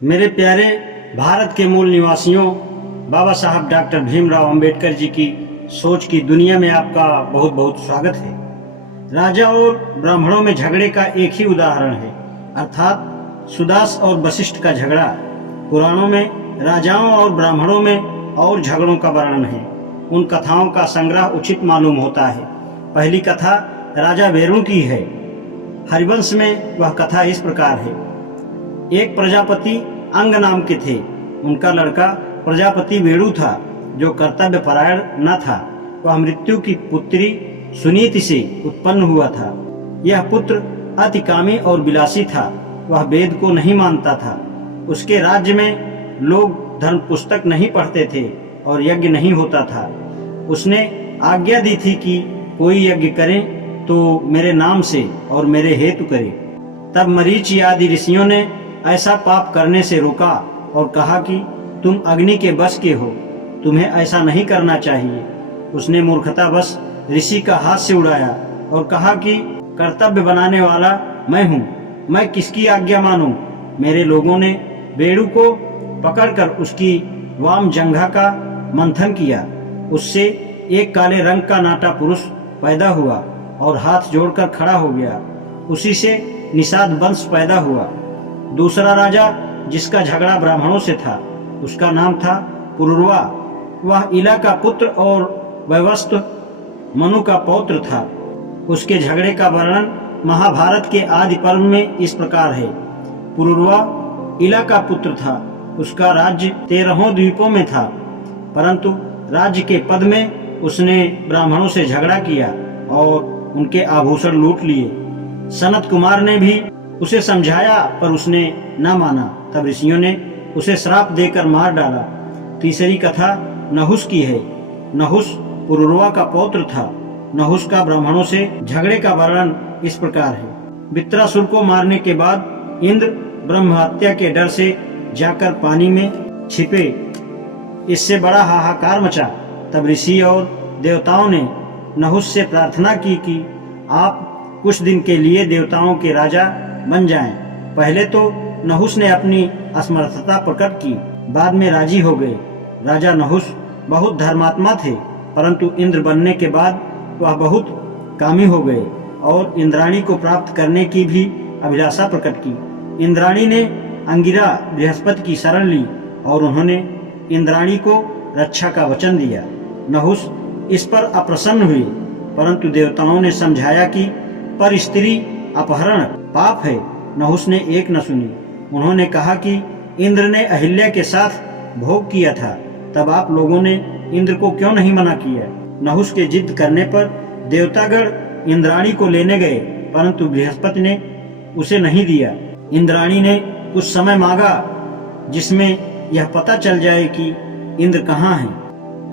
मेरे प्यारे भारत के मूल निवासियों, बाबा साहब डॉक्टर भीमराव अंबेडकर जी की सोच की दुनिया में आपका बहुत बहुत स्वागत है। राजा और ब्राह्मणों में झगड़े का एक ही उदाहरण है, अर्थात सुदास और वशिष्ठ का झगड़ा। पुराणों में राजाओं और ब्राह्मणों में और झगड़ों का वर्णन है। उन कथाओं का संग्रह उचित मालूम होता है। पहली कथा राजा वेरू की है। हरिवंश में वह कथा इस प्रकार है। एक प्रजापति अंग नाम के थे। उनका लड़का प्रजापति वेणु था, जो कर्तव्य परायण न था। वह मृत्यु की पुत्री सुनीति से उत्पन्न हुआ था। यह पुत्र अति कामी और विलासी था। वह वेद को नहीं मानता था। उसके राज्य में लोग धर्म पुस्तक नहीं पढ़ते थे और यज्ञ नहीं होता था। उसने आज्ञा दी थी कि कोई यज्ञ करे तो मेरे नाम से और मेरे हेतु करे। तब मरीचि आदि ऋषियों ने ऐसा पाप करने से रोका और कहा कि तुम अग्नि के बस के हो, तुम्हें ऐसा नहीं करना चाहिए। उसने मूर्खतावश ऋषि का हाथ से उड़ाया और कहा कि कर्तव्य बनाने वाला मैं हूँ, मैं किसकी आज्ञा मानूं। मेरे लोगों ने वेणु को पकड़कर उसकी वाम जंघा का मंथन किया। उससे एक काले रंग का नाटा पुरुष पैदा हुआ और हाथ जोड़कर खड़ा हो गया। उसी से निषाद वंश पैदा हुआ। दूसरा राजा जिसका झगड़ा ब्राह्मणों से था, उसका नाम था पुरुरवा। वह इला का पुत्र और वैवस्व मनु का पौत्र था। उसके झगड़े का वर्णन महाभारत के आदि पर्व में इस प्रकार है। पुरुरवा इला का पुत्र था। उसका राज्य 13 द्वीपों में था, परंतु राज्य के पद में उसने ब्राह्मणों से झगड़ा किया और उनके आभूषण लूट लिए। सनत कुमार ने भी उसे समझाया, पर उसने न माना। तब ऋषियों ने उसे श्राप देकर मार डाला। तीसरी कथा नहुस की है। नहुस पुरुरवा का पौत्र था। नहुस का ब्राह्मणों से झगड़े का वर्णन इस प्रकार है। वृत्रासुर को मारने के बाद इंद्र ब्रह्म हत्या के डर से जाकर पानी में छिपे। इससे बड़ा हाहाकार मचा। तब ऋषि और देवताओं ने नहुस से प्रार्थना की कि आप कुछ दिन के लिए देवताओं के राजा बन जाएं। पहले तो नहुस ने अपनी असमर्थता प्रकट की, बाद में राजी हो गए। राजा नहुस बहुत धर्मात्मा थे, परंतु इंद्र बनने के बाद वह बहुत कामी हो गए और इंद्राणी को प्राप्त करने की भी अभिलाषा प्रकट की। इंद्राणी ने अंगिरा बृहस्पति की शरण ली और उन्होंने इंद्राणी को रक्षा का वचन दिया। नहुस इस पर अप्रसन्न हुए, परंतु देवताओं ने समझाया कि पर स्त्री अपहरण पाप है। नहुस ने एक न सुनी। उन्होंने कहा कि इंद्र ने अहिल्या के साथ भोग किया था, तब आप लोगों ने इंद्र को क्यों नहीं मना किया। नहुस के जिद करने पर देवतागण इंद्राणी को लेने गए, परंतु बृहस्पति ने उसे नहीं दिया। इंद्राणी ने कुछ समय मांगा जिसमें यह पता चल जाए कि इंद्र कहाँ है।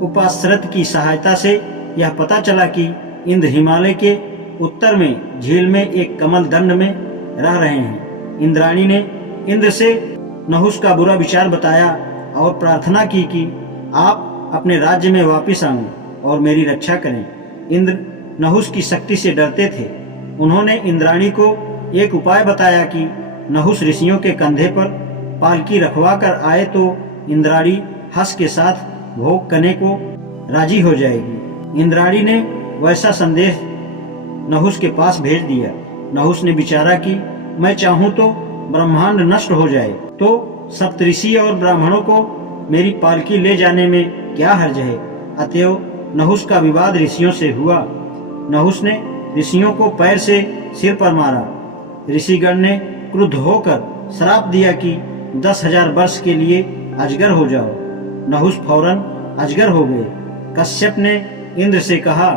उपाश्रित की सहायता से यह पता चला कि इंद्र हिमालय के उत्तर में झील में एक कमल दंड में रह रहे हैं। इंद्राणी ने इंद्र से नहुस का बुरा विचार बताया और प्रार्थना की कि आप अपने राज्य में वापस आएं और मेरी रक्षा करें। इंद्र नहुस की शक्ति से डरते थे। उन्होंने इंद्राणी को एक उपाय बताया कि नहुस ऋषियों के कंधे पर पालकी रखवा कर आए तो इंद्राणी हंस के साथ भोग करने को राजी हो जाएगी। इंद्राणी ने वैसा संदेश नहुस के पास भेज दिया। नहुस ने विचारा कि मैं चाहूं तो ब्रह्मांड नष्ट हो जाए, तो सप्तऋषि और ब्राह्मणों को मेरी पालकी ले जाने में क्या हर्ज है। अतएव नहुस का विवाद ऋषियों से हुआ। नहुस ने ऋषियों को पैर से सिर पर मारा। ऋषिगण ने क्रुद्ध होकर श्राप दिया कि 10,000 वर्ष के लिए अजगर हो जाओ। नहुस फौरन अजगर हो गए। कश्यप ने इंद्र से कहा,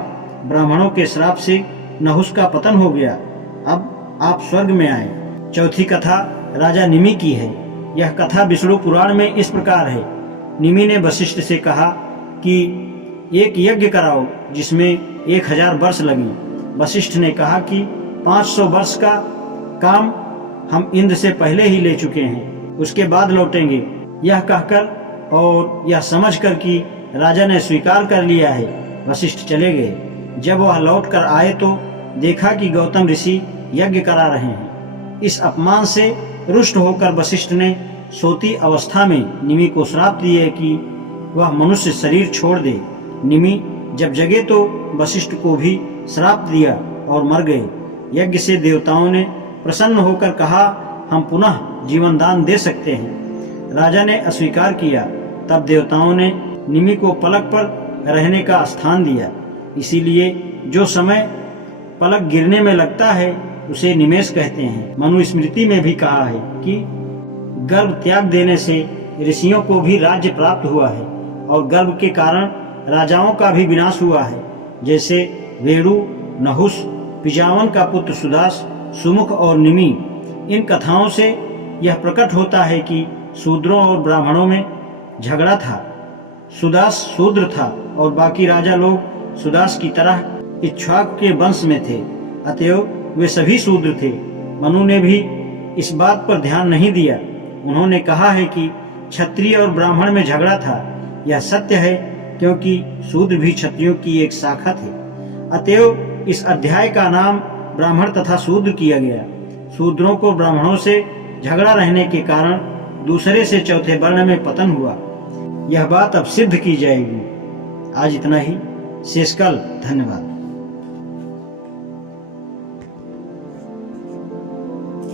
ब्राह्मणों के श्राप से नहुस का पतन हो गया, अब आप स्वर्ग में आए। चौथी कथा राजा निमि की है। यह कथा विष्णु पुराण में इस प्रकार है। निमि ने वशिष्ठ से कहा कि एक यज्ञ कराओ जिसमें 1000 वर्ष लगी। वशिष्ठ ने कहा कि 500 वर्ष का काम हम इंद्र से पहले ही ले चुके हैं, उसके बाद लौटेंगे। यह कहकर और यह समझकर कि राजा ने स्वीकार कर लिया है, वशिष्ठ चले गए। जब वह लौट कर आए तो देखा कि गौतम ऋषि यज्ञ करा रहे हैं। इस अपमान से रुष्ट होकर वशिष्ठ ने सोती अवस्था में निमि को श्राप दिए कि वह मनुष्य शरीर छोड़ दे। निमि जब जगे तो वशिष्ठ को भी श्राप दिया और मर गए। यज्ञ से देवताओं ने प्रसन्न होकर कहा, हम पुनः जीवन दान दे सकते हैं। राजा ने अस्वीकार किया। तब देवताओं ने निमि को पलक पर रहने का स्थान दिया। इसीलिए जो समय पलक गिरने में लगता है उसे निमेष कहते हैं। मनुस्मृति में भी कहा है कि गर्भ त्याग देने से ऋषियों को भी राज्य प्राप्त हुआ है और गर्भ के कारण राजाओं का भी विनाश हुआ है। जैसे वेणु, नहुस, पिजावन का पुत्र सुदास, सुमुख और निमि। इन कथाओं से यह प्रकट होता है कि शूद्रों और ब्राह्मणों में झगड़ा था। सुदास शूद्र था और बाकी राजा लोग सुदास की तरह इक्ष्वाकु के वंश में थे, अतएव वे सभी शूद्र थे। मनु ने भी इस बात पर ध्यान नहीं दिया। उन्होंने कहा है कि क्षत्रिय और ब्राह्मण में झगड़ा था। यह सत्य है क्योंकि शूद्र भी क्षत्रियों की एक शाखा थे। अतएव इस अध्याय का नाम ब्राह्मण तथा शूद्र किया गया। शूद्रों को ब्राह्मणों से झगड़ा रहने के कारण दूसरे से चौथे वर्ण में पतन हुआ। यह बात अब सिद्ध की जाएगी। आज इतना ही। शेषकाल। धन्यवाद।